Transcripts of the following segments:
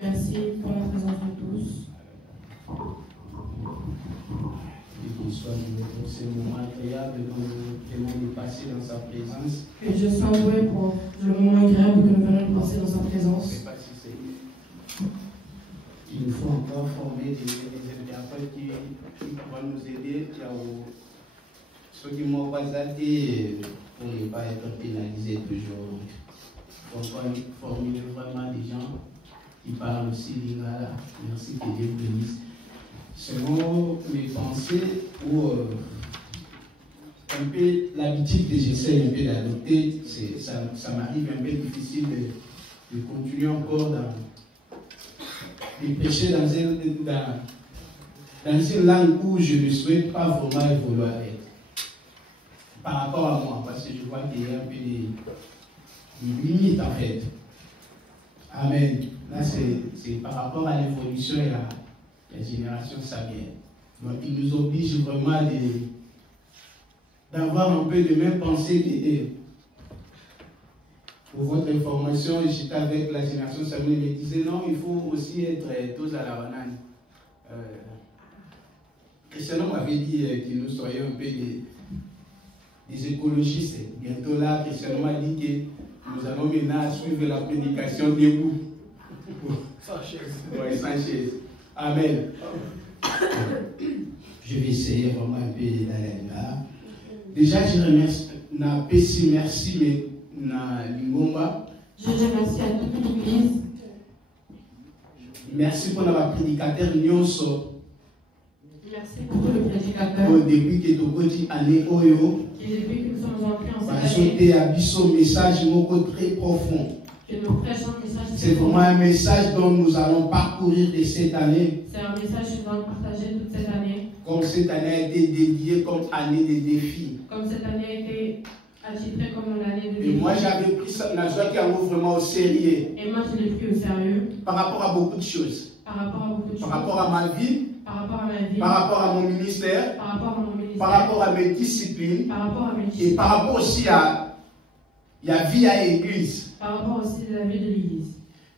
Merci pour la présence de tous. Et qu'il soit pour ce moment agréable que nous venons de passer dans sa présence. Que je sois doué pour le moment agréable que nous venons de passer dans sa présence. Je ne sais pas si c'est. Il nous faut encore former des interprètes qui vont nous aider. Ceux qui m'ont présenté pour ne pas être pénalisés toujours. Il faut former vraiment des gens qui parlent aussi lingala. Merci que Dieu vous bénisse. Selon mes pensées, ou un peu l'habitude que j'essaie un peu d'adopter, ça m'arrive un peu difficile de continuer encore de prêcher dans une langue où je ne souhaite pas vraiment évoluer avec. Par rapport à moi, parce que je vois qu'il y a un peu des limites en fait. Amen. Là, c'est par rapport à l'évolution et la génération sabienne. Donc, il nous oblige vraiment d'avoir un peu de même pensée d'aider. Pour votre information, j'étais avec la génération sabienne, ils me disaient non, il faut aussi être tous à la banane. Christian m'avait dit que nous soyons un peu des écologistes. Bientôt là, Christian m'a dit que nous allons maintenant suivre la prédication debout. Ouais, sans chaise. Amen. Je vais essayer vraiment un peu d'aller là. Déjà, je remercie, merci, mais na Lingomba. Je remercie à toute l'église. Merci pour notre prédicateur Nyonso. Merci pour tout le prédicateur. Depuis que tu as année Oyo. Et depuis que nous sommes entrés en cette année. Message très profond. Que nous prêchons un message. C'est vraiment un message dont nous allons parcourir de cette année. C'est un message que nous allons partager toute cette année. Comme cette année a été dédiée comme année de défis. Comme cette année a été attitrée comme une année de défis. Et moi j'avais pris ça, la joie qui a vraiment au sérieux. Et moi je l'ai pris au sérieux. Par rapport à beaucoup de choses. Par rapport à beaucoup de choses. Par rapport à ma vie. Par rapport à ma vie. Par rapport à mon ministère. Par rapport à mon ministère. Par rapport à mes disciplines. Par rapport à mes disciplines. Et par rapport aussi à la vie à l'église. Par rapport aussi à la vie de l'église.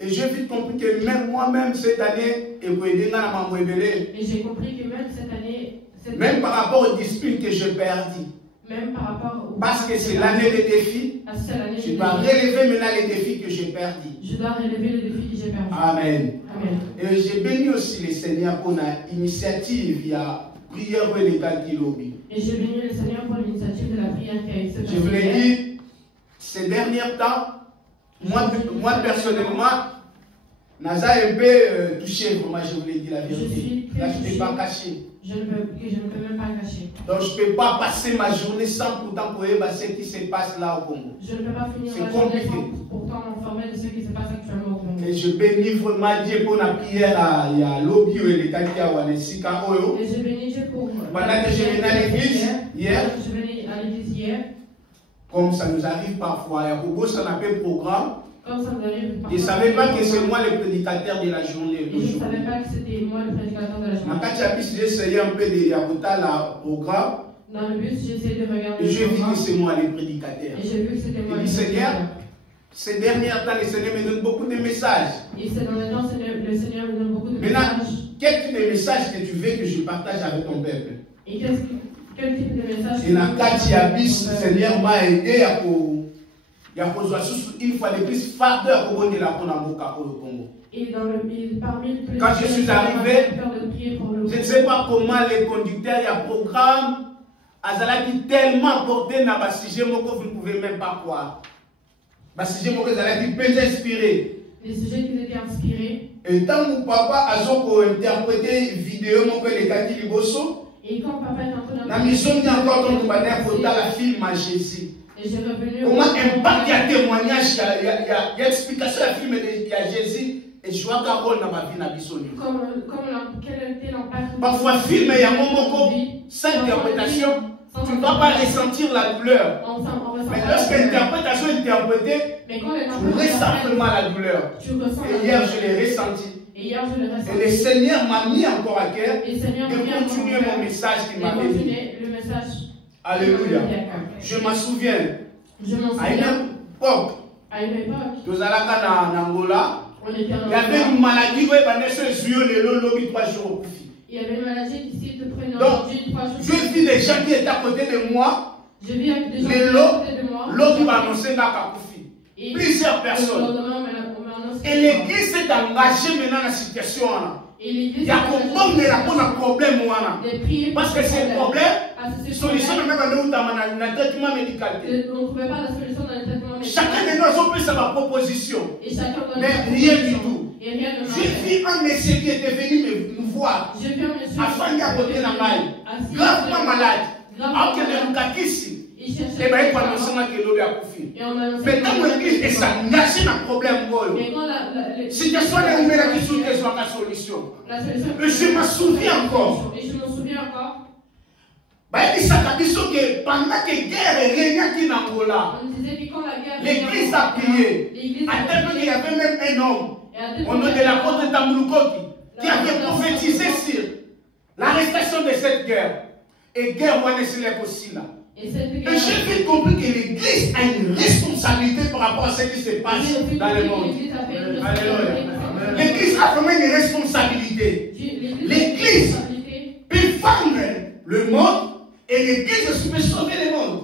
Et j'ai vite compris que même moi-même cette année, et j'ai compris que même cette année, même par rapport aux disputes que je perdis, même par rapport parce que c'est l'année des défis, je dois relever maintenant les défis que j'ai perdus. Je dois relever les défis que j'ai perdus. Amen. Amen. Et j'ai béni aussi le Seigneur pour l'initiative, il y a prière ou l'état qui lobby. Et j'ai béni le Seigneur pour l'initiative de la prière qui a été faite. Je vous l'ai dit, ces derniers temps, moi personnellement, Naza un peu touché, moi je vous l'ai dit la vérité. Là je ne peux pas cacher. Je ne peux même pas cacher. Donc je ne peux pas passer ma journée sans pourtant connaître ce qui se passe là au Congo. Je ne peux pas finir ma journée sans pourtant m'informer de ce qui se passe actuellement au Congo. Et je bénis vraiment Dieu pour la prière à Lobby et les Katia Wanesika Oyo. Et je bénis Dieu pour pendant que je venais à l'église hier. Je venais à l'église hier. Comme ça nous arrive parfois, il y a beaucoup de programme. Comme ça nous arrive parfois. Je ne savais pas que c'est moi le prédicateur de la journée. Et je ne savais pas que c'était moi le prédicateur de la journée. Quand j'ai essayé un peu de Yabuta la programme. Dans le bus, j'ai essayé de regarder. Et j'ai vu que c'est moi le prédicateur. Et j'ai vu que c'était moi le Seigneur, ces derniers temps, le Seigneur me donne beaucoup de messages. Et c'est dans le temps, le Seigneur me donne beaucoup de messages. Maintenant, quel type de message que tu veux que je partage avec ton peuple? Et quel type de message? Et dans le Seigneur m'a aidé à une fois de plus farder pour de la Congo. Et parmi quand je suis arrivé, je ne sais pas comment les conducteurs et le programme Azalaki tellement porté dans le sujet que vous ne pouvez même pas croire. Le sujet que Azalaki peut inspirer. Les sujets qui étaient inspirés. Et tant que papa a interprété vidéo les Kati Liboso. Et quand papa est en train la mission qui encore quand on va la film à Jésus. Et j'ai revenu. Comment impact il y a témoignage, il y a explication à film de Jésus et je vois qu'à rôle dans ma vie n'a pas sonné. Quel était l'impact? Parfois film il y a un moment sans interprétation, tu ne vas pas ressentir la douleur. Mais lorsque l'interprétation est interprétée, tu ressens vraiment la douleur. Et hier je l'ai ressenti. Et le Seigneur m'a mis encore à cœur de continuer mon message qui m'a donné. Alléluia. Je m'en souviens. À une époque, nous allons en Angola, On était Il y avait une maladie, il y avait une maladie qui s'il te prenait aujourd'hui 3 jours. Je vis des gens qui étaient à côté de moi. Je vis avec des gens qui étaient à côté de moi. L'autre va annoncer Nakakufi. Plusieurs personnes. Et l'église s'est engagée maintenant dans la situation. Il y a un problème. Parce que c'est un problème. Solution même dans le traitement médical. On ne trouvait pas la solution dans le traitement médical. Chacun de nous peut sa proposition. Mais rien du tout. J'ai vu un monsieur qui était venu me voir. Afin d'y apporter la maille. Gravement malade. Alors que le Kakisi. Et bien, il faut annoncer que l'eau a confié. Maintenant, l'église est engagée dans le problème. Si tu sois là, il faut que soit la solution. Mais je me souviens encore. Et je me souviens encore. Pendant que la guerre régnait en Angola, l'église a prié. À tel point qu'il y avait même un homme, au nom de l'apôtre Tamulukoki, qui avait prophétisé sur l'arrestation de cette guerre. Et guerre, moi, je aussi là. Et j'ai vite compris que l'église a une responsabilité par rapport à ce qui se passe dans le monde. L'église a vraiment une responsabilité. L'église peut vendre le monde et l'église peut sauver le monde.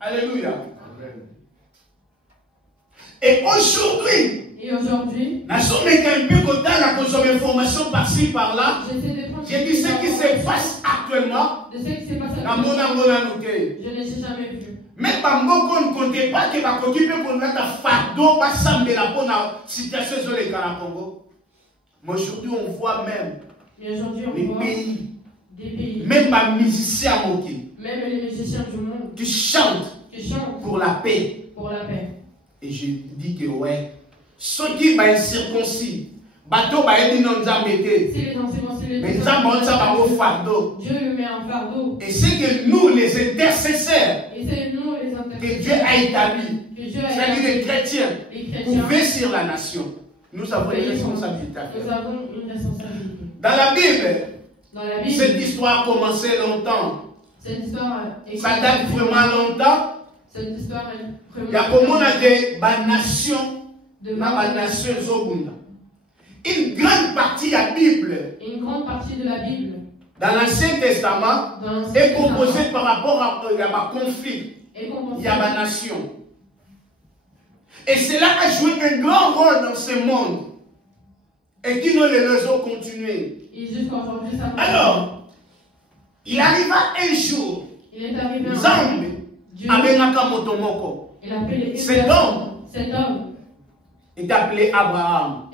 Alléluia. Et aujourd'hui, nous sommes un peu côté la consommation d'informations par-ci par-là. J'ai dit ce qui se passe actuellement. Je sais que c'est pas ça. Dans mon angola, je ne l'ai jamais vu. Mais par contre, on ne comptait pas que la coquille peut qu'on a un fardeau, pas sembler la bonne situation sur les Congo. Mais aujourd'hui, on voit même les pays, des pays, même les musiciens même les musiciens du monde qui chantent pour la paix. Pour la paix. Et je dis que ouais, ceux qui sont circoncis, bateau va être non embêté. Mais ça va au fardeau. Dieu le met en fardeau. Et c'est que nous, les intercesseurs, que Dieu a établi, c'est-à-dire les chrétiens, pour veiller sur la nation. Nous avons une responsabilité. Dans la Bible, cette histoire a commencé longtemps. Ça date vraiment longtemps. Cette histoire est il y a comment on a des nations, une grande partie de la Bible, dans l'Ancien Testament, est composée par rapport à un conflit. Il y a ma nation. Et cela a joué un grand rôle dans ce monde. Et qui nous les ont continué. Alors, il arriva un jour, Zambi, avec Nakamotomoko. Cet homme est appelé Abraham.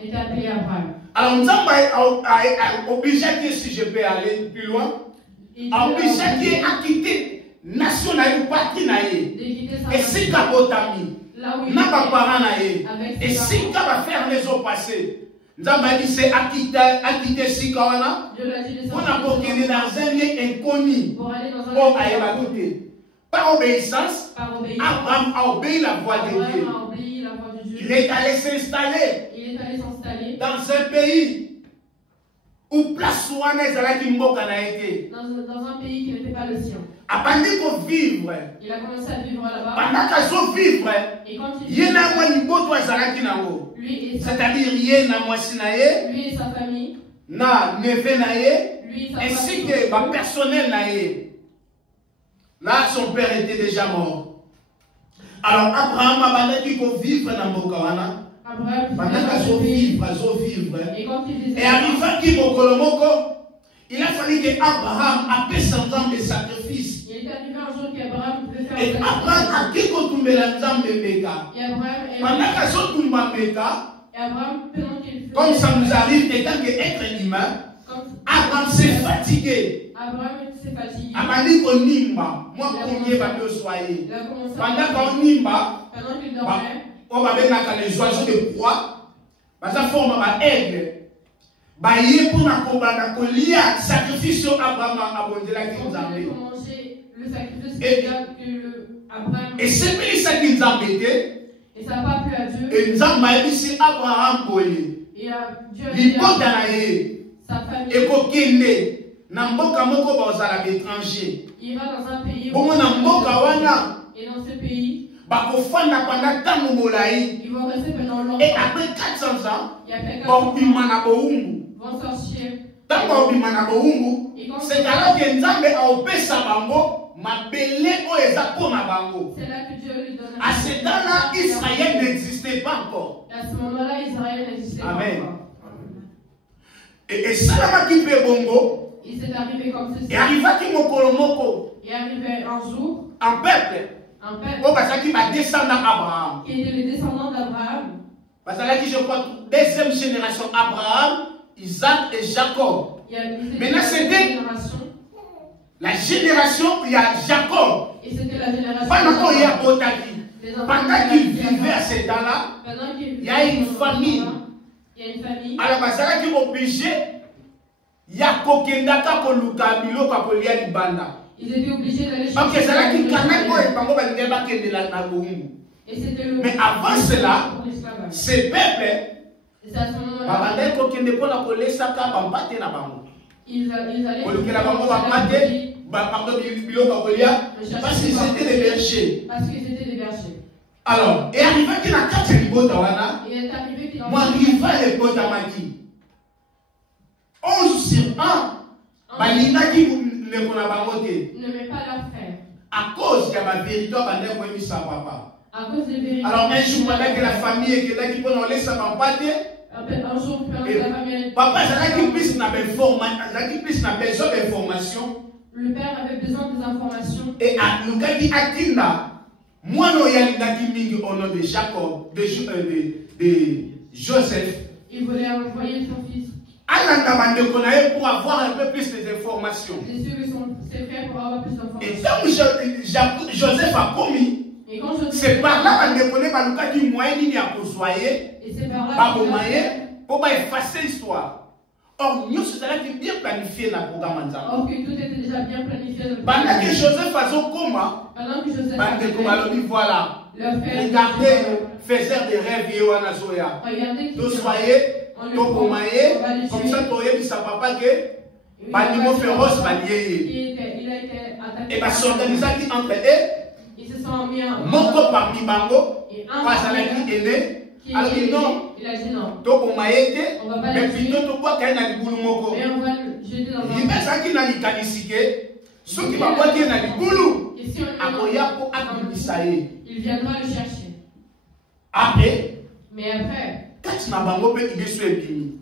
Alors, nous avons obligé, si je peux aller plus loin, obligé à quitter national parti et si Kabotami, n'a pas parent et si va faire les eaux passées. Nous avons dit c'est à quitter Sikawana pour n'apporter dans un lieu inconnu pour aller la côté. Par obéissance, Abraham a obéi la voix de Dieu. Il est allé s'installer dans un pays où place dans un pays qui n'était pas le sien. Il a commencé à vivre là-bas. Pendant qu'il vivre, et quand il vivre, c'est-à-dire lui et sa famille, ainsi que ma personnel. Là, son père était déjà mort. Alors, Abraham a dit qu'il vivre dans Mokawana. Pendant qu'il vivre. Et arrivant qu'il il a fallu que Abraham a fait 100 ans de sacrifice. Il est arrivé un jour qu'Abraham pouvait faire et Abraham a dit qu'on tombe la nzambe Meka. Pendant qu'il tombe Meka, comme ça nous arrive étant qu'être humain, Abraham s'est fatigué. Abraham dit qu'on nimba. Moi, combien va te soyer. Pendant qu'on nimba, on va mettre les oiseaux de proie. Ça forme un aigle. Baye pour na kobana kolia sacrifice Abraham a abondé la kinzambe. Et c'est lui ça qui nous a embêté. Et ça n'a pas plu à Dieu. Et nous avons dit c'est Abraham boye. Et Dieu a dit sa famille. Et kokende na mboka moko bazala étranger. Il va dans un pays. Bon na mboka wana. Et dans ce pays. Ils vont rester pendant longtemps. Et après 400 ans, Et après 400 ans, vont sortir. C'est là que Nzambe a opesa bango mabele oeza pona bango. C'est là que Dieu lui donne. À ce temps-là, Israël n'existait pas encore. À ce moment-là, Israël n'existait pas Amen. encore. Et ça là qui fait bongo. Il s'est arrivé comme ceci. Et arriva qui mokolo moko. Il est arrivé un jour. Un peuple. Un peuple. Oh parce qu'il va descendre Abraham. Qui était les descendants d'Abraham. Parce que là qui je crois deuxième génération Abraham, Isaac et Jacob. Maintenant c'était la génération il y a Jacob. Et c'était la génération. Pendant qu'il y a Otaki. Pendant qu'il vivait à ce temps-là, il y a une famille. Il y a une famille. Alors, parce qu'il est obligé, il y a Kokendaka Koluka Biloko Kolia Libanda. Ils étaient obligés d'aller chercher. Donc, c'est là qu'il y a Et c'était le. Mais avant cela, ces peuples, c'est à ce moment-là. Ils allaient. Parce qu'ils étaient des bergers. Parce qu'ils étaient des bergers. Alors, et arrivé qu'il a 4 Libotawana, il est arrivé qu'il a. moi, arrivé à l'époque d'Amaki. 11 sur 1, Balina qui ne connaît pas voté. Ne met pas leur frère. À cause de ma vérité, on ne sa papa. À cause des vérités. Alors, un jour, pendant que la famille est là, qui peut nous laisser sa papa, un jour, la famille. Papa, c'est là qu'il puisse n'a besoin d'informations. Le père avait besoin des informations. Et à Lugaki Akinda, moi, il y a une au nom de Jacob, de Joseph. Il voulait envoyer son fils. Pour avoir un peu plus d'informations. Il suivi ses frères pour avoir plus Et d'informations. donc Joseph a commis. C'est par là qu'on connaît pas le qui moyen ni à poursoyer. Et c'est par là pour effacer l'histoire. Or, nous, c'est là qui est bien planifié dans le programme. Or que tout était déjà bien planifié. Pendant que Joseph faisait comment? Pendant que Joseph faisait voilà. Regardez, faisait des rêves et on a soya. Regardez. Tous soyez. Comme ça, tu aurais dit sa papa que Banimo féroce va lier. Et bien, s'organiser entre eux. Ils se sont mis en. Moko parmi Bango. Parce qu'il est né. Alors non. Il a dit non. Donc, on m'a aidé. Mais plutôt, tu vois qu'il y a un boulot moko. Mais on va le jeter dans le. Il y a ça qui n'a ni qualifié. Ce qui va pas dire dans le boulot. Il viendra le chercher. Après. Mais après. Quand tu n'as pas mopé, il est sur le pays.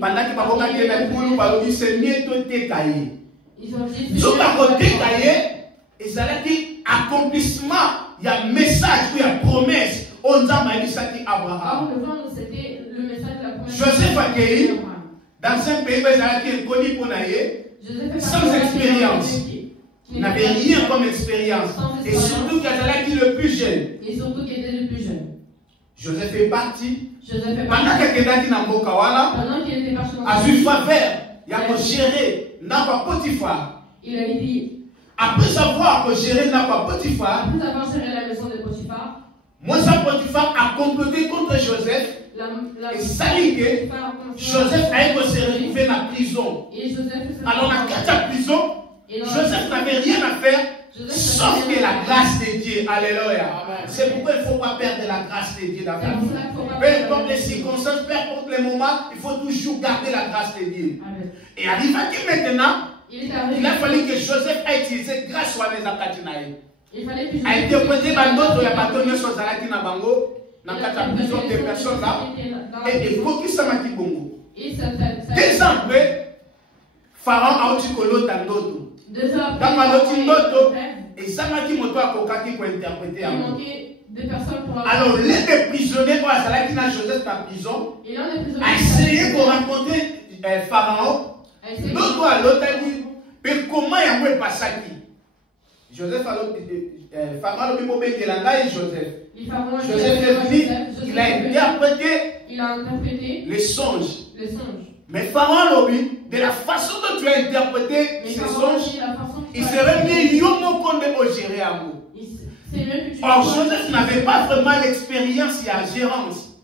Pendant qu'il va pas dire dans le boulot, c'est mieux de te cailler. Ils ont dit. Tout à côté caillé. Et ça veut dire accomplissement. Il y a un message, il y a une promesse. On a dit ça qui Abraham. C'était le message de la promesse. Joseph a accueilli dans un pays où il a été connu pour naïe, sans expérience. Il n'avait rien comme expérience. Et surtout qu'il était le plus jeune. Et surtout qu'il était le plus jeune. Joseph est parti. Pendant qu'il était dans Mokawala, a vu faveur. Il a géré n'a pas Potiphar. Il a dit. Après avoir géré n'a pas Potiphar. Après avoir géré la maison de Potiphar. Moi, ça Potiphar a comploté contre Joseph. Et ça dit que Joseph a été retrouvé dans la prison. Alors, dans la prison, Joseph n'avait rien à faire sauf que la grâce de Dieu. Alléluia. C'est pourquoi il ne faut pas perdre la grâce de Dieu dans la vie. Peu importe les circonstances, peu importe les moments, il faut toujours garder la grâce de Dieu. Et arrivé maintenant, il a fallu que Joseph ait utilisé grâce à les Akatinaï. A été prêté par d'autres, il y a pas de choses à la Kinabango, dans la prison des personnes là, et il faut qu'il s'en mette bongo. 2 ans après, Pharaon a eu Kolo Tandoto. Dans ma note, et ça m'a dit moto à Koka qui peut interpréter. Alors, l'un des prisonniers, qui a Joseph en prison, a essayé de rencontrer Pharaon. L'autre à l'autre a dit, mais comment il y a un passage? Joseph Pharaon a dit, Joseph. Joseph est venu, il a interprété les songes. Mais Pharaon, de la façon dont tu as interprété ces songes, il serait mieux Yomo Konde au gérer à vous. Or, Joseph n'avait pas vraiment l'expérience et la gérance.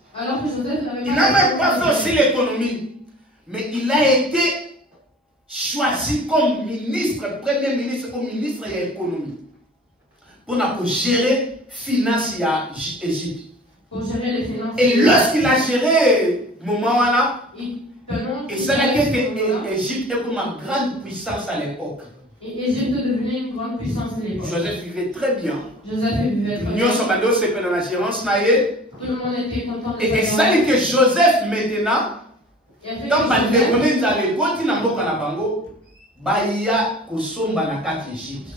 Il n'a même pas fait aussi l'économie. Mais il a été choisi comme ministre, premier ministre ou ministre de l'économie. Pour gérer finances à Égypte. Pour gérer les finances. Et lorsqu'il a géré moment là, et ça a été que l'Égypte est comme une grande puissance à l'époque. Et Égypte devenait une grande puissance à l'époque. Joseph vivait très bien. Joseph vivait très bien. Tout le monde était content de et ça dit que Joseph maintenant, dans le déconner d'aller côté na mboka na bango, baya kosomba na kati Égypte.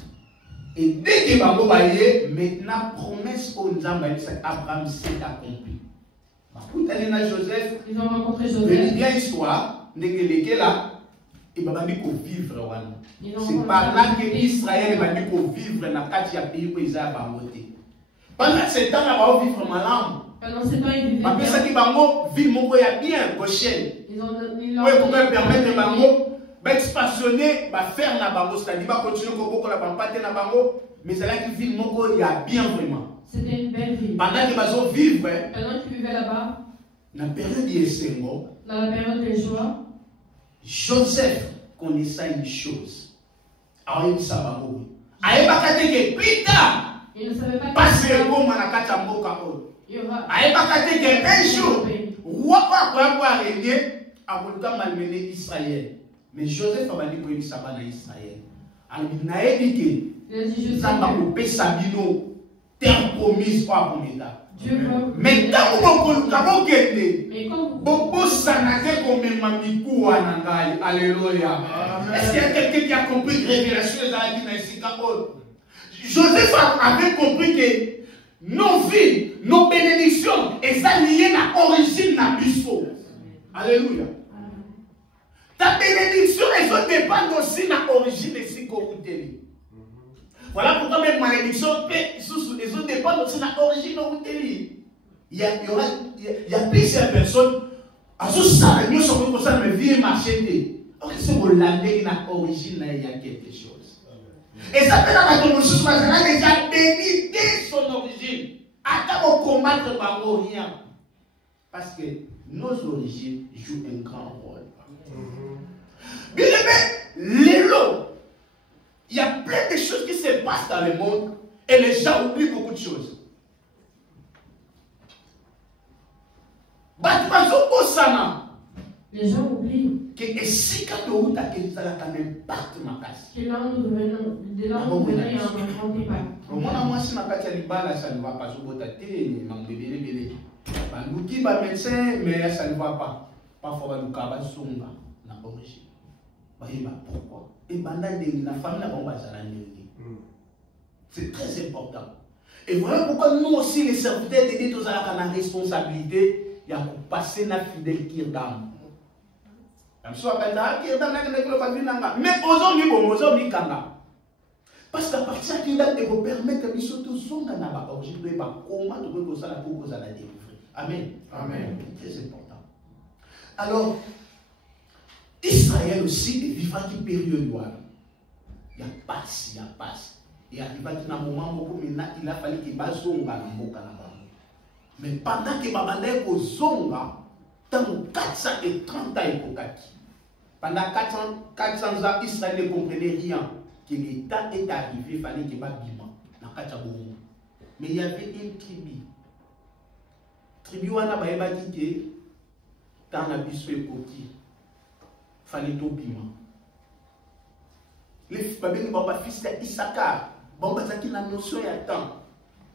Et dès que bango baye, maintenant promesse au Nzamba Abraham s'est accomplie. Joseph, ils ont rencontré Joseph. Il y a une histoire, là, et va vivre. C'est par là que Israël va vivre dans le pays où ils ont voté. Pendant ce temps, ils vont vivre malam. Pendant ce temps, ils vivaient bien. Parce qu'ils vont vivre bien, prochaine. Ils ont permettre bango d'expansionner, de faire na bango, c'est-à-dire de continuer à faire na bango, mais c'est là qu'ils vivent bien vraiment. C'était une belle vie. Pendant qu'ils vivent, pendant qu'ils vivaient là-bas, dans la période des Sengo, dans la période des joies, Joseph connaissait une chose. Alors il savait que plus tard, il ne savait pas parce que il y un jour, roi va régner à malmener Israël. Mais Joseph a dit qu'il s'en va dans Israël. Alors il a dit que ça va couper Sabino. Terre promise par Pomeda. Mais quand vous avez alléluia. Est-ce qu'il y a quelqu'un qui a compris que révélation dans la vie de Joseph avait compris que nos vies, nos bénédictions, et ça lié à l'origine de l'histoire. Alléluia. Ta bénédiction, elle dépend aussi de l'origine de ce que vous avez. Voilà pourquoi même malédiction, ils ont dépend aussi de l'origine de l'origine. Il y a plusieurs personnes, à ce stade, nous sommes comme ça, mais vie marché. C'est Hollandais qui a l'origine, il y a quelque chose. Et ça fait la chose, parce qu'on a déjà béni dès son origine. Attends, on combattre par rien. Parce que nos origines jouent un grand rôle. Bien aimé, l'élo. Il y a plein de choses qui se passent dans le monde et les gens oublient beaucoup de choses. Les gens oublient que si quand on a quelque chose, ça a un impact dans ma casse. Que là où nous venons, de là où nous venons, il y a un grand impact. Moi, si ma casse est libérale, ça ne va pas se botter, mon bébé. Bandouki va médecin, mais ça ne va pas. Parfois, nous avons songa na origine. Pourquoi? Et la famille n'a pas c'est très important. Et voilà pourquoi nous aussi, les serviteurs de Dieu, nous avons la responsabilité de passer la fidèle qui est d'âme. Mais aujourd'hui, parce qu'à partir de là, il vous permettre de surtout son dans origine, de comment tu peux ça pour vous la délivrer. Amen. Amen. C'est très important. Alors, Israël aussi est vivant une période où il y a passe. Et arrivé à un moment où il a fallu qu'il y ait un zonga. Mais pendant que Babanda est au zonga, dans 430 ans, pendant 400 ans, Israël ne comprenait rien. Que l'État est arrivé, il fallait qu'il y ait un bima. Mais il y avait une tribu. Tribu, on a dit que dans la biso et côté, il fallait tout bima. Les fils d'Issachar, ils ont la notion de temps.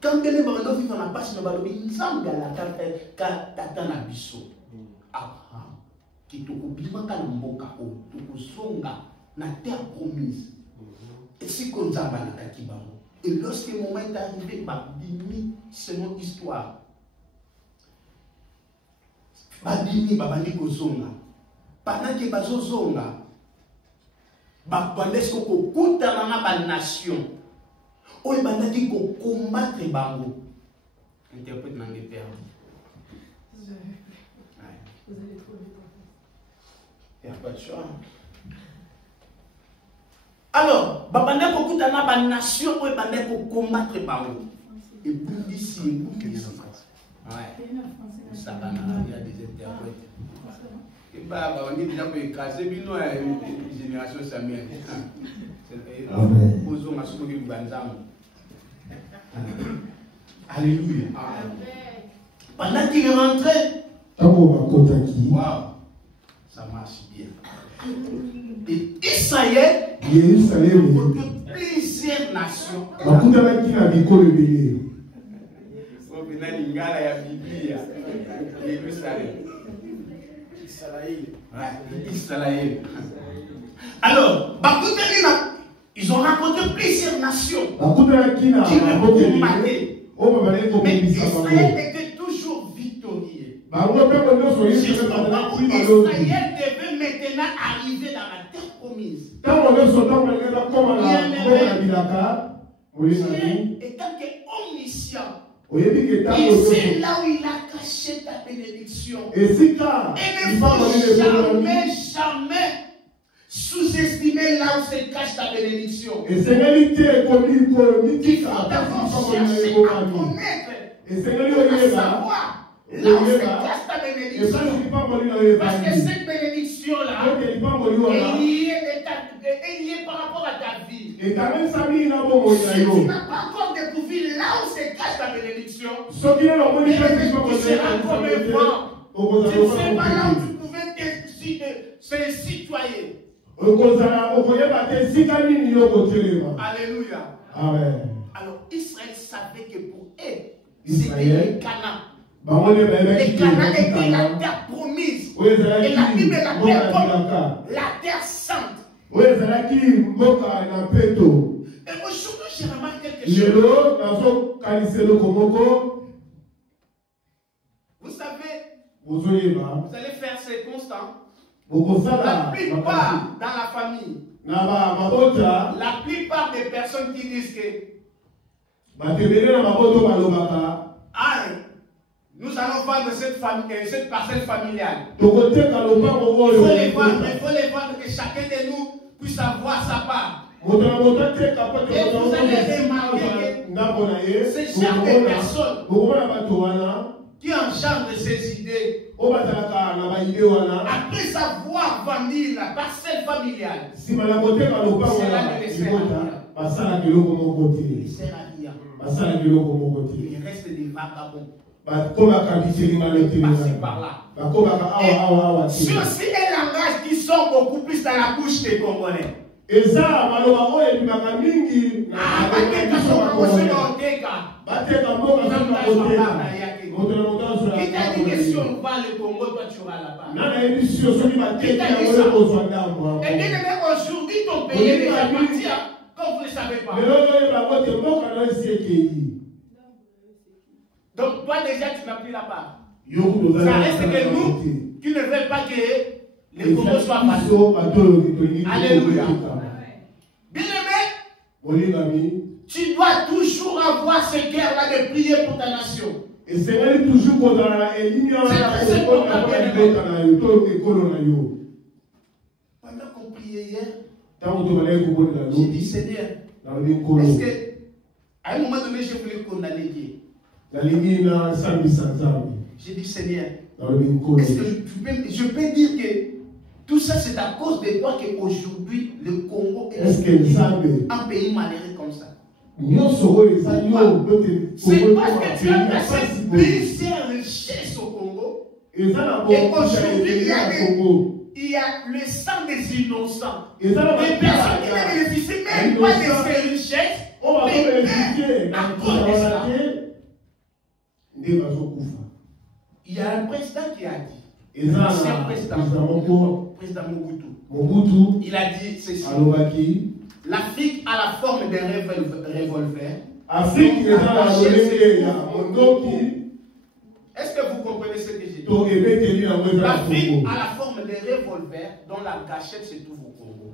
Quand les gens vivent dans la base, ils ont la carte de biso. Abraham, qui te bima dans mboka, tu songa na terre promise. Et si qu'on a et lorsque le moment est arrivé, Babini, selon l'histoire, Babini, Babani Kozonga, pendant que Bazozonga, Babandès qu'on coûte dans la nation, ou il banda dit qu'on combattre Bango. Interprète dans les termes. Vous allez trop vite. Il n'y a pas de choix. Alors, Babanda qu'on coûte dans la nation, ou il banda qu'on combattre Bango. Et puis ici, et puis ici. Ouais. Ça va, il y a des interprètes. Et bah, on est déjà pour écraser, mais nous, une génération samienne. Posons à ce que nous Alléluia. Pendant qu'il est rentré, Waouh, ça marche bien. Et Israël, plusieurs nations. Israël. Alors, ils ont rencontré plusieurs nations qui les ont maté. Mais Israël était toujours victorieux. Israël devait maintenant arriver dans la terre promise. Dieu étant omniscient, et c'est là où il a caché ta bénédiction. Et ne faut jamais sous-estimer là où se cache ta bénédiction. Il faut d'abord chercher à connaître, à savoir là où se cache ta bénédiction. Parce que cette bénédiction-là est liée par rapport à ta vie. Si tu n'as pas encore découvert là où se cache ta bénédiction, tu seras comme un vent. Tu ne sais pas là où tu pouvais te citoyer. Alléluia. Amen. Alors Israël savait que pour eux, c'était le Canaan. Le Canaan était la terre promise. Et la Bible l'appelle comme la terre sainte. Et aujourd'hui, j'ai remarqué quelque chose. Vous savez, vous allez faire ces constants. La plupart dans la famille, la plupart des personnes qui disent que nous allons vendre cette parcelle familiale. Il faut les vendre, que chacun de nous puisse avoir sa part. Et vous allez remarquer que ce genre de personnes qui engendrent ces idées, après avoir vendu la parcelle familiale, c'est là que les sert à rien. Il reste des vagabonds. Par-ci par-là. C'est aussi un langage qui sort beaucoup plus dans la bouche des Congolais. Qui t'a dit que si on va le Congo, toi tu auras là-bas? Qui t'a dit ça? Et bien aujourd'hui, ton pays est déjà parti, comme vous ne savez pas. Donc toi déjà tu n'as plus la part. Ça reste que nous qui ne veulent pas que les Congos soient partis. Alléluia. Bien-aimé, tu dois toujours avoir ce cœur-là de prier pour ta nation. C'est très important, bien-aimé. Pendant qu'on priait hier, j'ai dit Seigneur, est-ce que à un moment donné je voulais condamner Dieu? J'ai dit Seigneur, est-ce que je peux dire que tout ça c'est à cause de toi qu'aujourd'hui le Congo est un pays malheureux comme ça? C'est parce que tu as placé plusieurs richesses au Congo. Et aujourd'hui il y a le sang des innocents. Des personnes qui ne bénéficient même pas de ces richesses, mais à cause de cela. Il y a un président qui a dit, l'ancien président Mobutu, il a dit ceci: l'Afrique a la forme d'un revolver. Est-ce que vous comprenez ce que j'ai dit? L'Afrique a la forme d'un revolver dont la gâchette se trouve au Congo.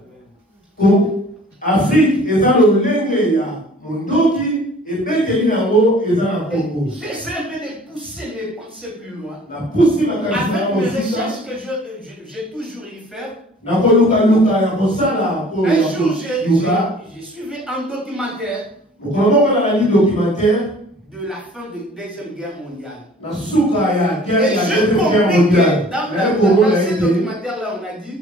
J'essaie un peu de pousser les pensées plus loin. Avec mes recherches que j'ai toujours y faire. Un jour, j'ai suivi un documentaire de la fin de la Deuxième Guerre mondiale. Et je comprends que dans ce documentaire-là, on a dit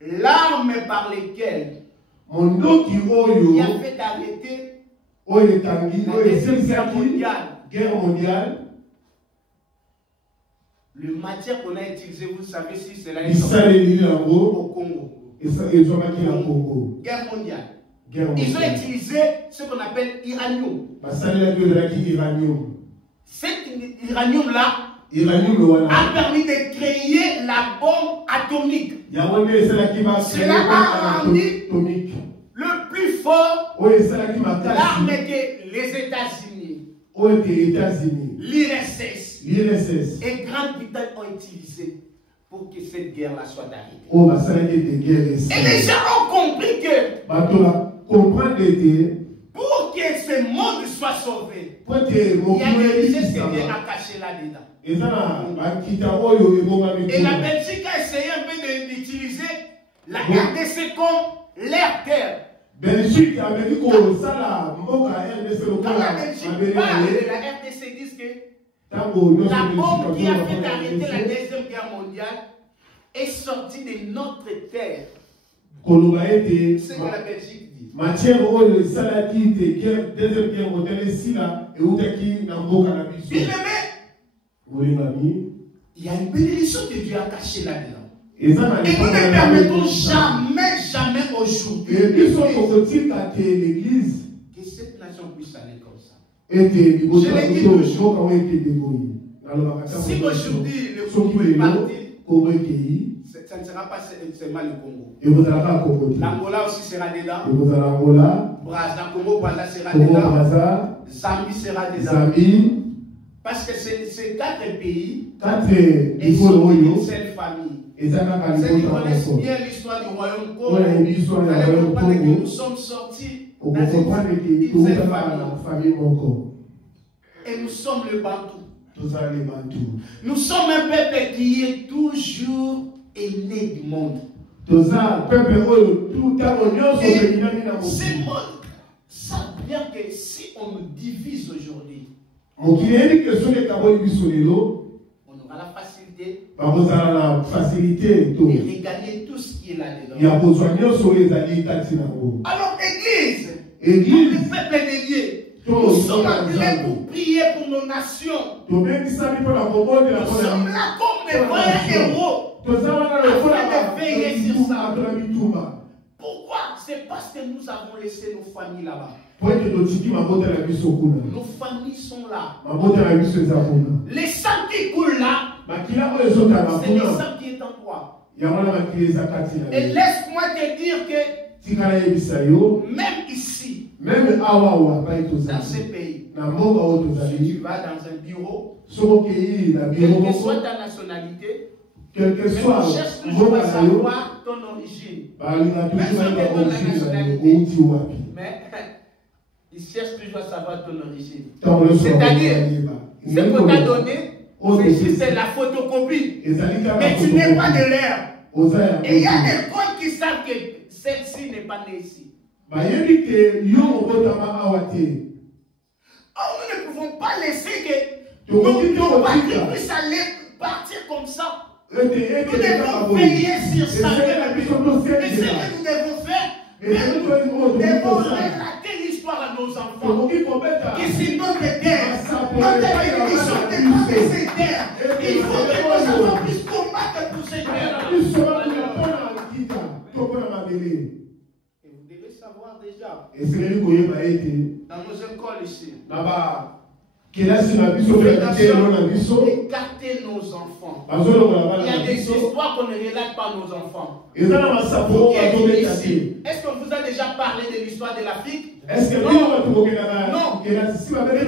l'arme par lesquelles il a fait arrêter la Deuxième Guerre mondiale, mondiale, le matière qu'on a utilisé, vous savez si c'est là au Congo. Guerre mondiale. Ils ont utilisé ce qu'on appelle uranium. Cet uranium-là a permis de créer la bombe atomique. Cela a rendu le plus fort l'arme que les États-Unis, l'URSS et Grande-Bretagne ont utilisé pour que cette guerre-là soit arrêtée. Et les gens ont compris que pour que ce monde soit sauvé, il y a des richesses à cacher là-dedans. Et la Belgique a essayé un peu d'utiliser la RDC comme leur terre. Quand la Belgique parle de la RDC, disent que la bombe qui a fait arrêter la Deuxième Guerre mondiale est sortie de notre terre. C'est ce que la Belgique dit. Il y a une bénédiction que Dieu a cachée là-dedans. Et nous ne permettons jamais aujourd'hui que cette nation puisse aller comme ça. Je l'ai dit toujours. Si aujourd'hui le Congo est parti, ça ne sera pas seulement le Congo. L'Angola aussi sera dedans. Congo Brazza sera dedans. Zambie sera dedans. Parce que ces 4 pays sont une seule famille. Ceux qui connaissent bien l'histoire du royaume Congo, vous allez comprendre que nous sommes sortis dans une seule famille. Et nous sommes le Bantou. Nous sommes un peuple qui est toujours aîné du monde. Et ce monde savent bien que si on nous divise aujourd'hui, on aura la facilité de regagner tout ce qui est là-dedans. Alors, Église, le peuple de Dieu, nous sommes appelés pour prier pour nos nations. Nous sommes là comme des vrais héros. Afin de veiller sur ça. Pourquoi? C'est parce que nous avons laissé nos familles là-bas. Nos familles sont là. Les sangs qui coulent là, c'est les sangs qui est en toi. Et laisse-moi te dire que même ici, dans ce pays, si tu vas dans un bureau, quelle que soit ta nationalité, mais tu cherches toujours à savoir ton origine. Même si on te donne la nationalité, mais il cherche toujours à savoir ton origine. C'est-à-dire, ce qu'on t'a donné, c'est la photocopie. Mais tu n'es pas de l'air. Et il y a des codes qui savent que celle-ci n'est pas née ici. Oh, nous ne pouvons pas laisser que nos partis puissent aller partir comme ça. Nous devons veiller sur ça. Et ce que nous devons faire, nous devons relater l'histoire à nos enfants. Que c'est notre terre. Notre bénédiction n'est pas de cette terre. Il faut que nos enfants puissent combattre pour cette terre. Et vous devez savoir déjà, dans nos écoles ici, écarter nos enfants. Il y a des histoires qu'on ne relate pas à nos enfants. Est-ce qu'on vous a déjà parlé de l'histoire de l'Afrique? Non.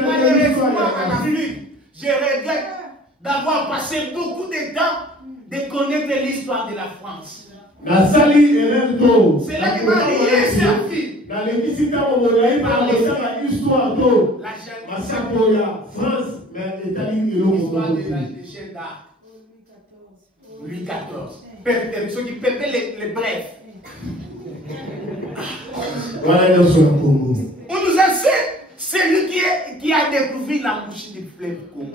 Malheureusement, en Afrique, je regrette d'avoir passé beaucoup de temps de connaître l'histoire de la France. C'est là qui m'a rien servi. L'histoire de la Jeanne d'Arc. Louis XIV. Ceux qui pétaient les brefs. On nous a dit, c'est lui qui a découvert la bouche du fleuve Congo.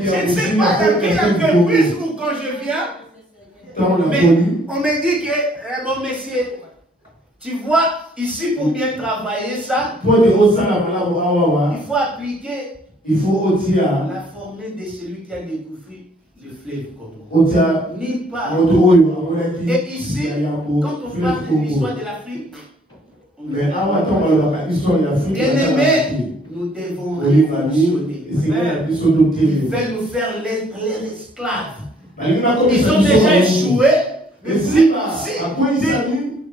Je ne sais pas dans quelle entreprise ou quand je viens, mais on me dit que, bon monsieur, Tu vois, ici pour bien travailler ça, il faut appliquer la formule de celui qui a découvert le fleuve Congo. Ni pas. Et ici, quand on parle de l'histoire de l'Afrique, bien aimé, nous devons révolutionner. Ils veulent nous faire l'être esclaves. Ils ont déjà échoué, mais c'est possible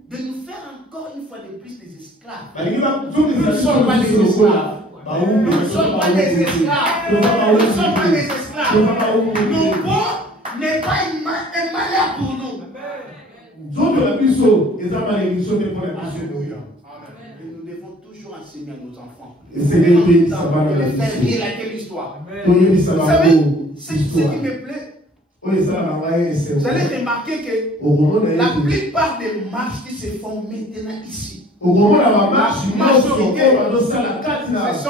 de nous faire encore une fois de plus des esclaves. Nous ne sommes pas des esclaves. Nous ne sommes pas des esclaves. Nous ne sommes pas des esclaves. Nos peaux n'est pas un malheur pour nous. Et nous devons toujours enseigner à nos enfants. Et faire lire laquelle histoire. Vous savez, ce qui me plaît, vous allez remarquer que la plupart des marches qui se font maintenant ici, ce sont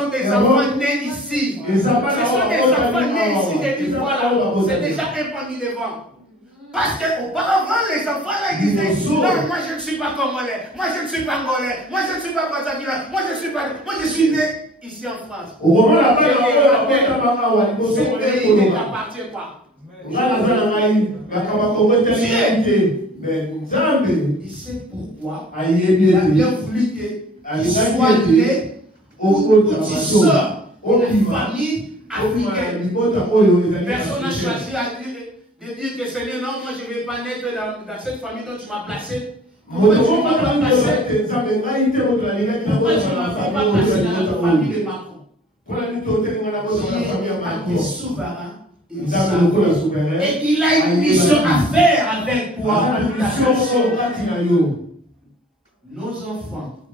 des enfants nés ici. Ce sont des enfants nés ici de l'histoire. C'est déjà un famille devant. Parce qu'auparavant, les enfants là disaient non, moi je ne suis pas congolais, moi je ne suis pas angolais, moi je ne suis pas brazzavillais, moi je suis né ici en France. Ce pays ne t'appartient pas. Il sait pourquoi il a bien voulu qu'il soit né où tu sors une famille africaine. Personne n'a choisi de dire que Seigneur, non, moi je ne vais pas naître dans cette famille dont tu m'as placé. Pourquoi tu ne m'as pas placé? Pourquoi tu ne m'as pas placé dans la famille de Macron? Dieu est souverain. Et il a une mission à faire avec toi. Nos enfants,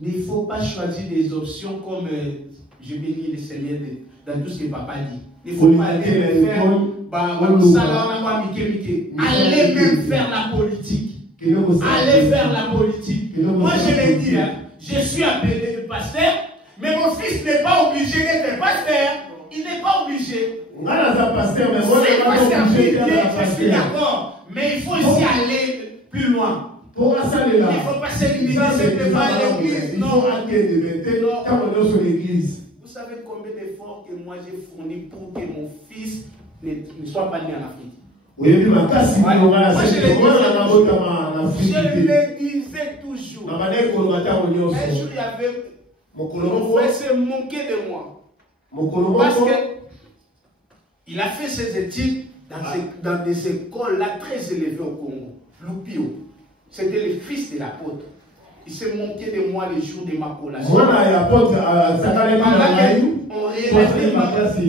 il ne faut pas choisir des options comme je bénis le Seigneur dans tout ce que papa dit. Il ne faut pas aller faire allez même faire la politique. Allez faire la politique. Moi je l'ai dit, hein, je suis appelé de pasteur, mais mon fils n'est pas obligé d'être pasteur. Il n'est pas obligé. Je suis d'accord. Mais il faut aussi aller plus loin. Il ne faut pas se limiter à l'église. Non. Vous savez combien d'efforts que moi j'ai fourni pour que mon fils ne soit pas né en Afrique? Je le disais toujours. Un jour, il y avait mon frère se moquait de moi. Parce qu'il a fait ses études dans des écoles là très élevées au Congo. Lupio. C'était le fils de l'apôtre. Il se moquait de moi les jours de ma collation. On réalisait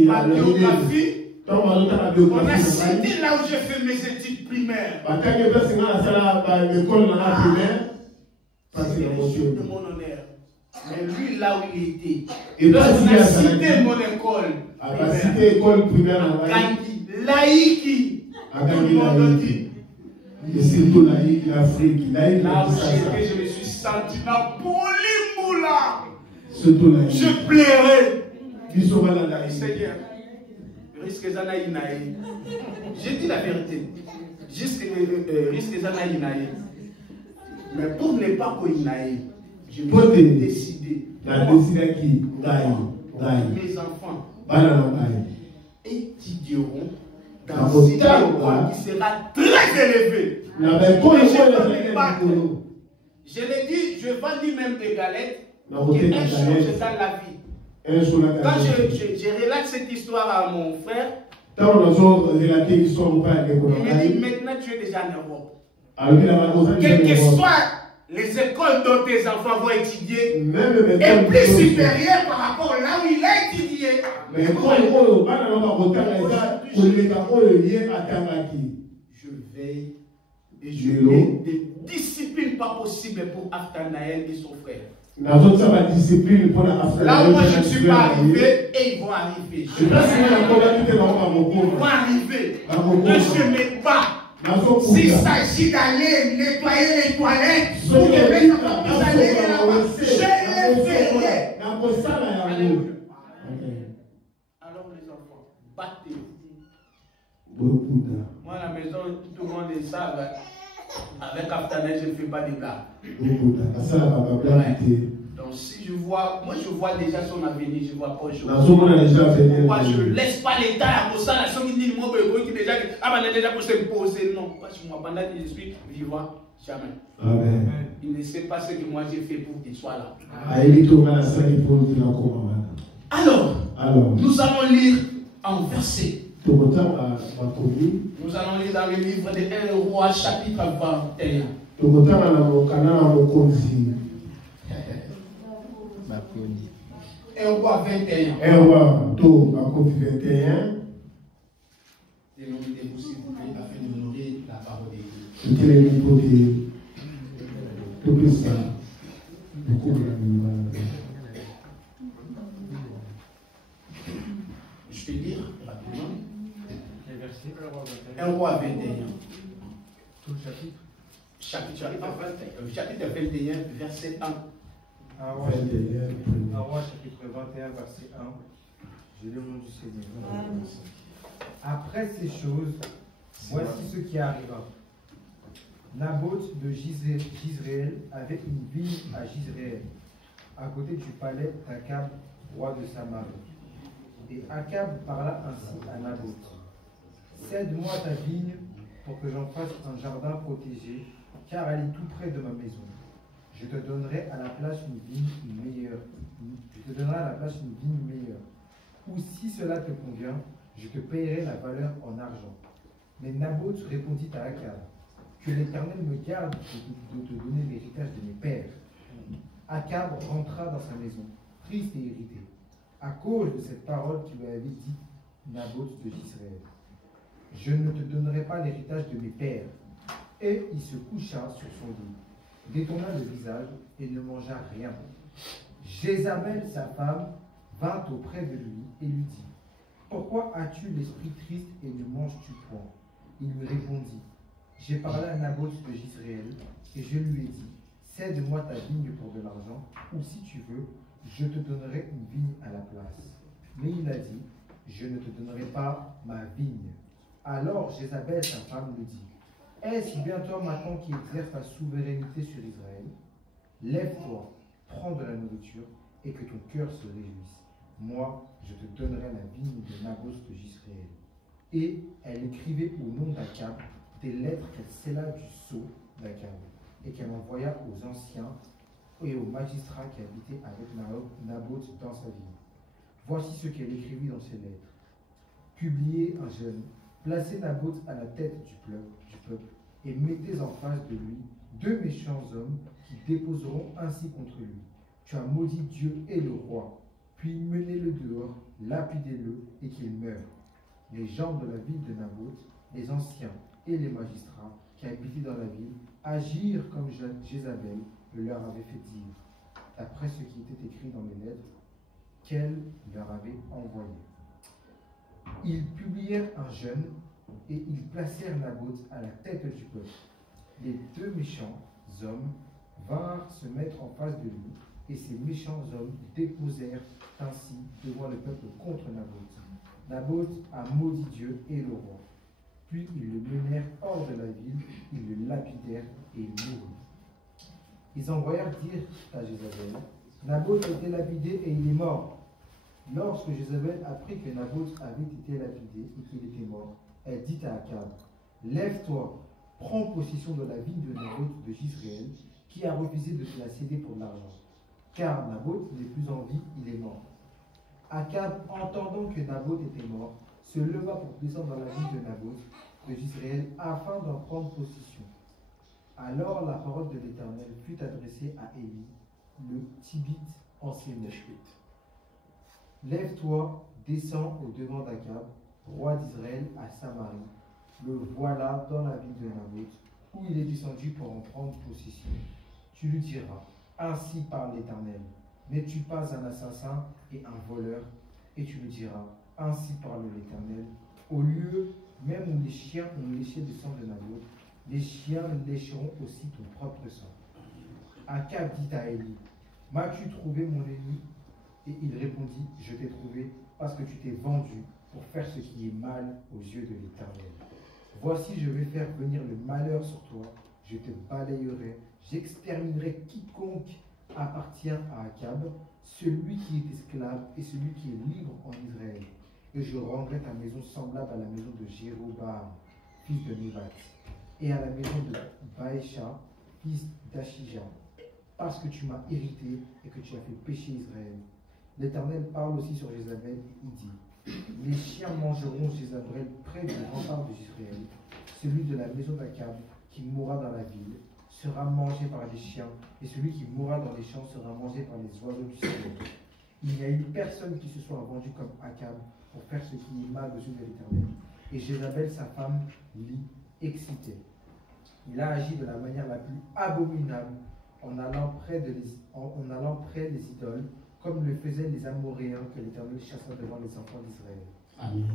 ma biographie. On a cité là où j'ai fait mes études primaires. C'est de mon honneur. Mais lui, là où il était, il a cité mon école. Gandhi, Laïki. Tout le monde dit. Et surtout laïque, l'Afrique, laïque. Là où j'étais, je me suis senti ma polymoula. Surtout laïque. Je plairais. Seigneur. Risque Zanaïnaï. J'ai dit la vérité. Risque Zanaïnaï. Mais pour ne pas qu'Inaï, je peux décider. Mes enfants étudieront dans une école qui sera très élevée. Je l'ai dit, je vendis même des galettes. Et un jour, c'est dans la vie. Quand je relate cette histoire à mon frère, il me dit maintenant tu es déjà en Europe. Quelles que soient les écoles dont tes enfants vont étudier, est plus supérieure par rapport là où il a étudié. Je veille et je mets des disciplines pas possibles pour Aftanaël et son frère. Là où moi je ne suis pas arrivé, et ils vont arriver. Ils vont arriver. Ne se mettent pas. S'il s'agit d'aller nettoyer les toilettes, vous devez savoir que vous allez là-bas. Je les ferai. Alors les enfants, battez. Moi à la maison, tout le monde le savent. Avec Aftanel, je ne fais pas de blagues. Donc si je vois, moi je vois déjà son avenir, je vois pas aujourd'hui. Pourquoi je ne laisse pas l'État pour ça, la somme dit moi qui déjà déjà pour se poser, non, parce que moi pendant que je suis vivant, jamais. Amen. Il ne sait pas ce que moi j'ai fait pour qu'il soit là. Alors, nous allons lire en verset. Nous allons lire dans le livre de 1 Roi chapitre 21. 1 Roi 21. 1 Roi 21. Dénommez-vous s'il vous plaît afin de honorer la parole de Dieu. Je peux lire rapidement. 1 Roi 21. Tout le chapitre. Chapitre 21, verset 1. 1 Roi chapitre 21, verset 1. J'ai le nom du Seigneur. Après ces choses, voici ce qui arriva. Naboth de Jizréel avait une vigne à Jizréel, à côté du palais d'Akab, roi de Samarie. Et Akab parla ainsi à Naboth. Cède-moi ta vigne pour que j'en fasse un jardin protégé, car elle est tout près de ma maison. Je te donnerai à la place une vigne meilleure. Ou si cela te convient, je te payerai la valeur en argent. Mais Naboth répondit à Akab, que l'Éternel me garde de te donner l'héritage de mes pères. Akab rentra dans sa maison, triste et irrité, à cause de cette parole qu'il lui avait dit Naboth de Jizréel. Je ne te donnerai pas l'héritage de mes pères. Et il se coucha sur son lit, détourna le visage et ne mangea rien. Jézabel, sa femme, vint auprès de lui et lui dit, pourquoi as-tu l'esprit triste et ne manges-tu point? Il lui répondit, j'ai parlé à Naboth de Jizréel et je lui ai dit, cède-moi ta vigne pour de l'argent, ou si tu veux, je te donnerai une vigne à la place. Mais il a dit, je ne te donnerai pas ma vigne. Alors Jézabel, sa femme, lui dit, est-ce bien toi maintenant qui exerces ta souveraineté sur Israël? Lève-toi, prends de la nourriture et que ton cœur se réjouisse. Moi, je te donnerai la vigne de Naboth de Jizréel. Et elle écrivait au nom d'Akab des lettres qu'elle scella du sceau d'Akab et qu'elle envoya aux anciens et aux magistrats qui habitaient avec Naboth dans sa ville. Voici ce qu'elle écrivit dans ces lettres. Publiez un jeûne, placez Naboth à la tête du peuple et mettez en face de lui 2 méchants hommes qui déposeront ainsi contre lui. Tu as maudit Dieu et le roi, puis menez-le dehors, lapidez-le et qu'il meure. Les gens de la ville de Naboth, les anciens et les magistrats qui habitaient dans la ville, agirent comme Jézabel le leur avait fait dire, d'après ce qui était écrit dans les lettres qu'elle leur avait envoyées. Ils publièrent un jeûne et ils placèrent Naboth à la tête du peuple. Les 2 méchants hommes vinrent se mettre en face de lui, et ces méchants hommes déposèrent ainsi devant le peuple contre Naboth. Naboth a maudit Dieu et le roi. Puis ils le menèrent hors de la ville, ils le lapidèrent et il mourut. Ils envoyèrent dire à Jézabel, Naboth a été lapidé et il est mort. Lorsque Jézabel apprit que Naboth avait été lapidé et qu'il était mort, elle dit à Akab, lève-toi, prends possession de la ville de Naboth de Jizréel, qui a refusé de te la céder pour de l'argent. Car Naboth n'est plus en vie, il est mort. Akab, entendant que Naboth était mort, se leva pour descendre dans la ville de Naboth de Jizréel afin d'en prendre possession. Alors la parole de l'Éternel fut adressée à Élie, le Tibite en ces mots. Lève-toi, descends au devant d'Akab, roi d'Israël, à Samarie. Le voilà dans la ville de Naboth, où il est descendu pour en prendre possession. Tu lui diras, ainsi parle l'Éternel, n'es-tu pas un assassin et un voleur? Et tu lui diras, ainsi parle l'Éternel, au lieu même où les chiens ont léché le sang de Naboth, les chiens lécheront aussi ton propre sang. Akab dit à Élie, m'as-tu trouvé mon ennemi? Et il répondit, je t'ai trouvé parce que tu t'es vendu pour faire ce qui est mal aux yeux de l'Éternel. Voici, je vais faire venir le malheur sur toi, je te balayerai, j'exterminerai quiconque appartient à Akab, celui qui est esclave et celui qui est libre en Israël. Et je rendrai ta maison semblable à la maison de Jéroboam, fils de Nébat, et à la maison de Baécha, fils d'Achija, parce que tu m'as irrité et que tu as fait pécher Israël. L'Éternel parle aussi sur Jézabel et il dit, les chiens mangeront Jézabel près du rempart d'Israël. Celui de la maison d'Akab qui mourra dans la ville sera mangé par les chiens, et celui qui mourra dans les champs sera mangé par les oiseaux du ciel. Il n'y a eu personne qui se soit vendu comme Akab pour faire ce qui est mal aux yeux de l'Éternel. Et Jézabel, sa femme, l'y excitait. Il a agi de la manière la plus abominable en allant près des idoles, comme le faisaient les Amoréens que l'Éternel chassa devant les enfants d'Israël. Amen.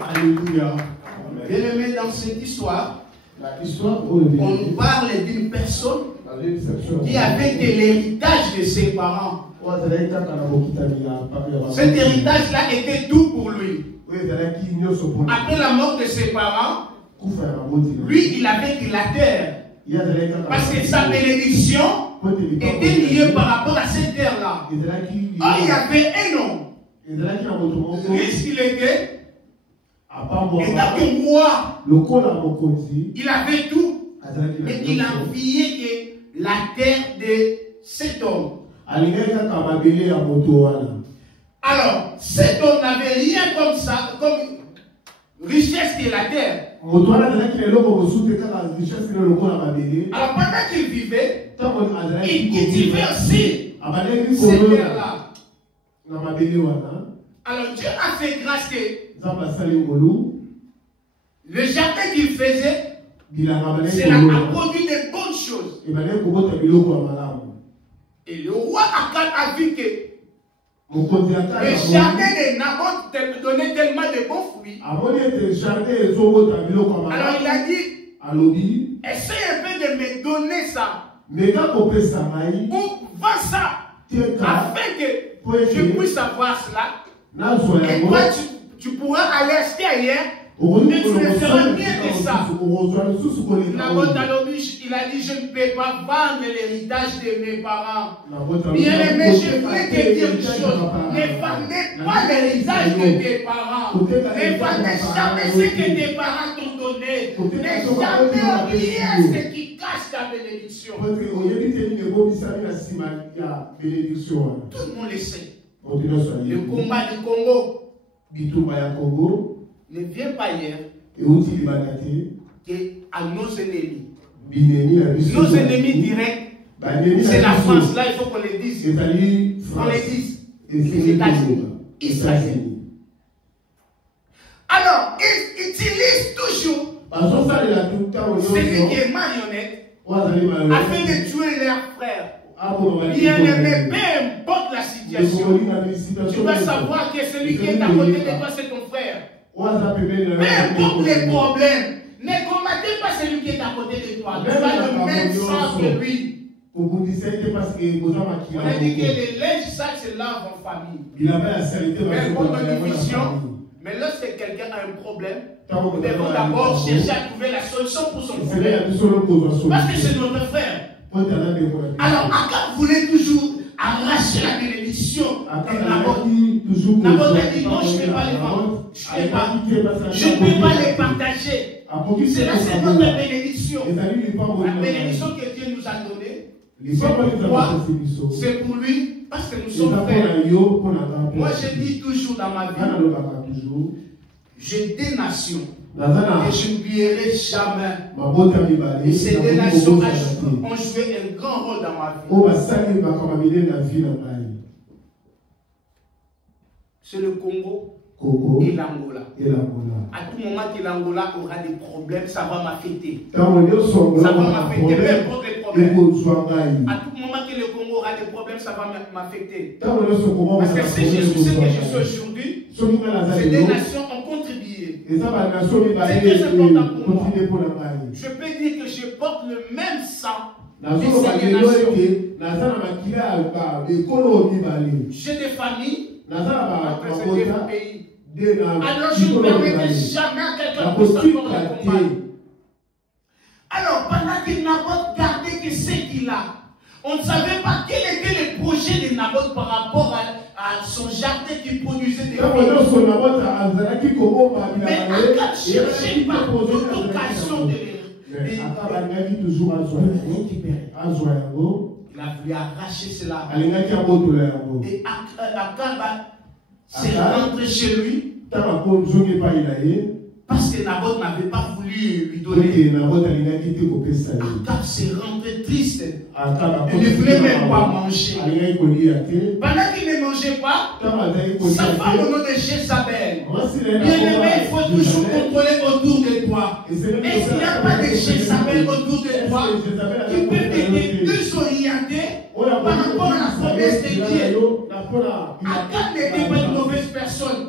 Alléluia. Bien aimé, dans cette histoire, L'histoire on nous parle d'une personne qui avait de l'héritage de ses parents. Cet héritage-là était tout pour lui. Après la mort de ses parents, lui, il avait de la terre. Parce que sa bénédiction était liée par rapport à cette terre-là. Or, il y avait un homme. Riche qu'il était. Et tant que roi, il avait tout. Mais il enviait que la terre de cet homme. Alors, cet homme n'avait rien comme ça, comme richesse de la terre. Alors, pendant qu'il vivait, il cultivait aussi cette terre-là. Alors, Dieu a fait grâce que le jardin qu'il faisait, c'est a produit de bonnes choses. Et le roi Akab a vu que le jardin de Naboth donnait tellement de bons fruits. Alors il a dit, essaye un peu de me donner ça. Ou vends ça. Afin que je puisse avoir cela. Et toi, tu pourras aller acheter ailleurs. Mais tu ne feras bien que ça. Naboth il a dit, je ne peux pas vendre l'héritage de mes parents. Bien aimé, je voulais te dire une chose. Ne vendez pas l'héritage de tes parents. Ne vendez jamais ce que tes parents t'ont donné. Ne jamais oublier ce qui cache ta bénédiction. Tout le monde le sait. Le combat du Congo ne vient pas hier à nos ennemis. Nos ennemis directs, c'est la France. Là, il faut qu'on le dise. On le dise. Les États-Unis. Israël. Alors, ils utilisent toujours celui qui est marionnette afin de tuer leurs frères. Bien aimé, peu importe la situation, tu dois savoir que celui qui est à côté de toi, c'est ton frère. Peu importe les problèmes, ne combattez pas celui qui est à côté de toi. Tu vas le même sens que lui. On a dit que les linges sales se lavent en famille. Mais pour notre vision, mais lorsque quelqu'un a un problème, nous devons d'abord chercher à trouver la solution pour son problème. Parce que c'est notre frère. Alors Akab voulait toujours arracher la bénédiction de Naboth. Naboth a dit non, je ne peux pas les vendre. Je ne peux pas les partager. C'est notre bénédiction. La bénédiction que Dieu nous a donnée, c'est pour lui, parce que nous sommes frères. Moi, je dis toujours dans ma vie, j'ai des nations. Et je n'oublierai jamais. Et ces deux nations ont joué un grand rôle dans ma vie. C'est le Congo et l'Angola. À tout moment que l'Angola aura des problèmes, ça va m'affecter. Ça va m'affecter, peu importe les problèmes. À tout moment que le Congo aura des problèmes, ça va m'affecter. Parce que si je suis ce que je suis aujourd'hui, ces deux nations ont contribué. C'est très important pour moi. Je peux dire que je porte le même sang. J'ai des familles dans ces deux pays. Alors je ne permettrai jamais à quelqu'un de s'attendre à combattre. Alors pendant que Naboth gardait que ce qu'il a, on ne savait pas quel était le projet de Naboth par rapport à son jardin qui produisait des fruits. Mais Akab cherchait par toute occasion de récupérer. Il a voulu arracher cela. Et Akab s'est rentré chez lui parce que Naboth n'avait pas voulu lui donner. Akab s'est rentré triste. Il ne voulait même pas manger. Pendant qu'il ne mangeait pas, sa femme au nom de Jézabel. Bien-aimé, il faut toujours contrôler autour de toi. Est-ce qu'il n'y a pas de Jézabel autour de toi qui peut t'aider désorienter par rapport à la promesse de Dieu? Akab n'était pas une mauvaise personne.